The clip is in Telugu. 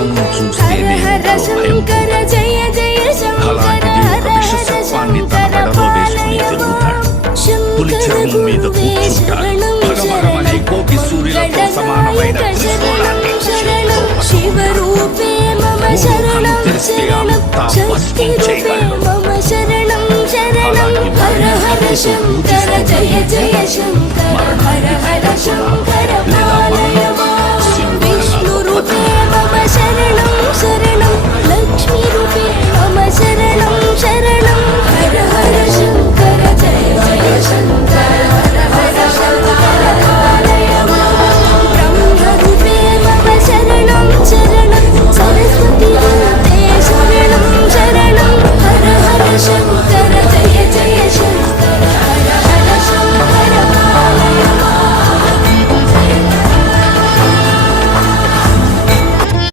చావును చూస్తేనే శంకర జయ జయ శంకర హర హర శంకర తిరుగుతాడు. పులి చర్మం మీద కూర్చుంటాడు. భగభగమనే కోటి సూర్యులతో సమానమైన శివరూపే మమ శరణం శరణం శక్తి రూపే మమ శరణం శరణం హర హర శంకర జయ జయ శంకర హర హర శంకర